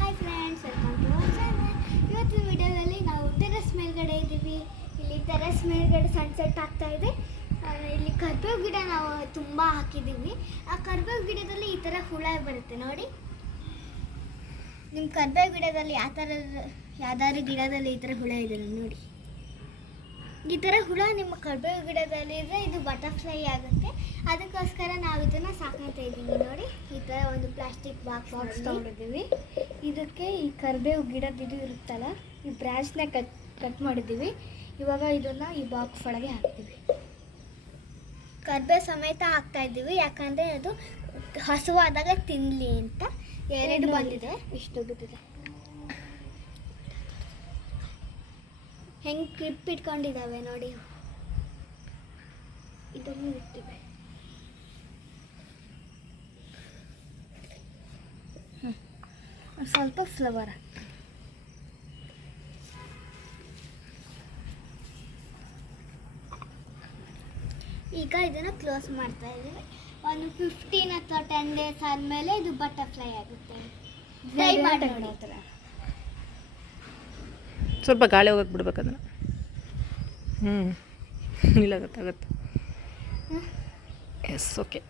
Hi friends, welcome to our channel. ಇವತ್ತಿನ ವಿಡಿಯೋದಲ್ಲಿ ನಾವು ಟೆರೆಸ್ ಮೇಲ್ಗಡೆ ಇದ್ದೀವಿ. ಇಲ್ಲಿ ಟೆರೆಸ್ ಮೇಲ್ಗಡೆ ಸನ್ಸೆಟ್ ಆಗ್ತಾ ಇದೆ. ಇಲ್ಲಿ ಕರ್ಬೇವು ಗಿಡ ನಾವು ತುಂಬ ಹಾಕಿದ್ದೀವಿ. ಆ ಕರ್ಬೇವು ಗಿಡದಲ್ಲಿ ಈ ಥರ ಹುಳ ಬರುತ್ತೆ ನೋಡಿ. ನಿಮ್ಮ ಕರ್ಬೇವು ಗಿಡದಲ್ಲಿ ಯಾವ್ದಾದ್ರು ಗಿಡದಲ್ಲಿ ಈ ಥರ ಹುಳ ಇದೆ ನೋಡಿ. ಈ ಥರ ಹುಳ ನಿಮ್ಮ ಕರ್ಬೇವು ಗಿಡದಲ್ಲಿ ಇದ್ದರೆ ಇದು ಬಟರ್ಫ್ಲೈ ಆಗುತ್ತೆ. ಅದಕ್ಕೋಸ್ಕರ ನಾವು ಇದನ್ನು ಸಾಕ್ತಾ ಇದ್ದೀವಿ ನೋಡಿ. ಈ ಥರ ಒಂದು ಪ್ಲಾಸ್ಟಿಕ್ ಬಾಕ್ಸ್ ತೊಗೊಂಡಿದ್ದೀವಿ. ಇದಕ್ಕೆ ಈ ಕರ್ಬೇವು ಗಿಡದಿದು ಇರುತ್ತಲ್ಲ, ಈ ಬ್ರಾಂಚ್ನ ಕಟ್ ಮಾಡಿದ್ದೀವಿ. ಇವಾಗ ಇದನ್ನು ಈ ಬಾಕ್ಸ್ ಒಳಗೆ ಹಾಕ್ತೀವಿ. ಕರ್ಬೇವು ಸಮೇತ ಹಾಕ್ತಾ ಇದ್ದೀವಿ, ಯಾಕಂದರೆ ಅದು ಹಸುವಾದಾಗ ತಿನ್ನಲಿ ಅಂತ. ಎರಡು ಬಂದಿದೆ, ಇಷ್ಟು ದೊಡ್ಡದಿದೆ. ಹೆಂಗೆ ಕ್ಲಿಪ್ ಇಟ್ಕೊಂಡಿದ್ದಾವೆ ನೋಡಿ. ಇದನ್ನು ಇಡ್ತೀವಿ. ಸ್ವಲ್ಪ ಫ್ಲವರ್ ಈಗ ಇದನ್ನು ಕ್ಲೋಸ್ ಮಾಡ್ತಾ ಇದ್ದೀವಿ. ಒಂದು 15 ಅಥವಾ 10 ಡೇಸ್ ಆದಮೇಲೆ ಇದು ಬಟರ್ಫ್ಲೈ ಆಗುತ್ತೆ. ಟ್ರೈ ಮಾಡಿ ನೋಡಿ. ಸ್ವಲ್ಪ ಗಾಳಿ ಹೋಗಕ್ಕೆ ಬಿಡ್ಬೇಕಂದ್ರೆ ಇಲ್ಲ ಗೊತ್ತಾಗುತ್ತೆ. Yes, okay.